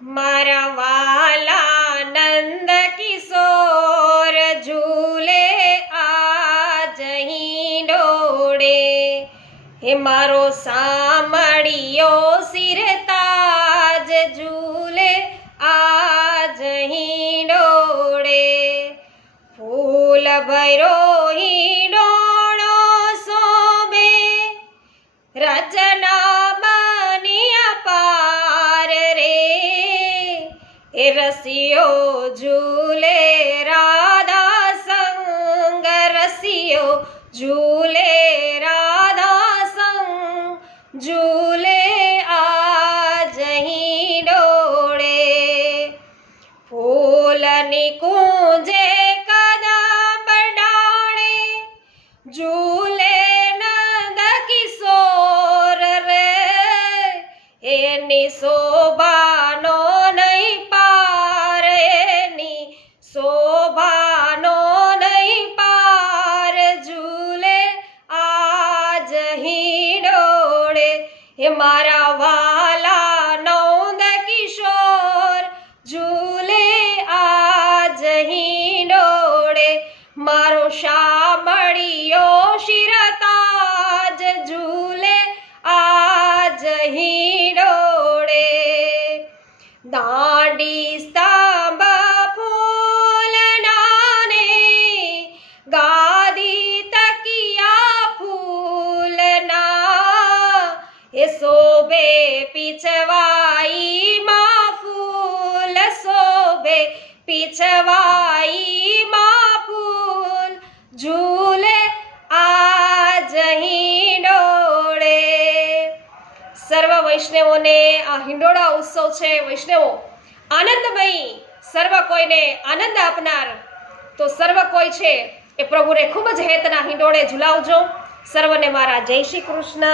મારા વાલા નંદ કિશોર ઝૂલે આજ હિંડોળે, હે મારો સામળિયો સિરતાજ ઝૂલે આજ હિંડોળે. ફૂલ ભર્યો હિંડોળો શોભે, રચના બન્યા પાર રે, એ રસિયો ઝૂલે રાધા સંગ, રસિયો ઝૂલે રાધા સંગ, ઝૂલે આજ હિંડોળે. ફૂલની કુંજે કદમ ડાળે, ઝૂલે નંદ કિશોર રે, એની શોભાનો નહીં પાર, એની શોભાનો નહીં પાર, ઝૂલે આજ હિંડોળે. હે મારા વાલા નંદ કિશોર ઝૂલે આજ હિંડોળે, મારો શામળિયો શિરતાજ ઝૂલે આજ હિંડોળે. દાંડી સ્તંભ ફૂલના ને, ગાદી તકિયા ફૂલના, એ શોભે પીછવાઈમાં ફૂલ, શોભે પીછવાઈમાં ફૂલ, ઝૂલે આજ હિંડોળે. સર્વ વૈષ્ણવોને આ હિંડોળા ઉત્સવ છે વૈષ્ણવો આનંદમયી, સર્વ કોઈને આનંદ આપનાર. તો સર્વ કોઈ છે એ પ્રભુને ખૂબ જ હેતના હિંડોળે ઝુલાવજો. સર્વને મારા જય શ્રી કૃષ્ણ.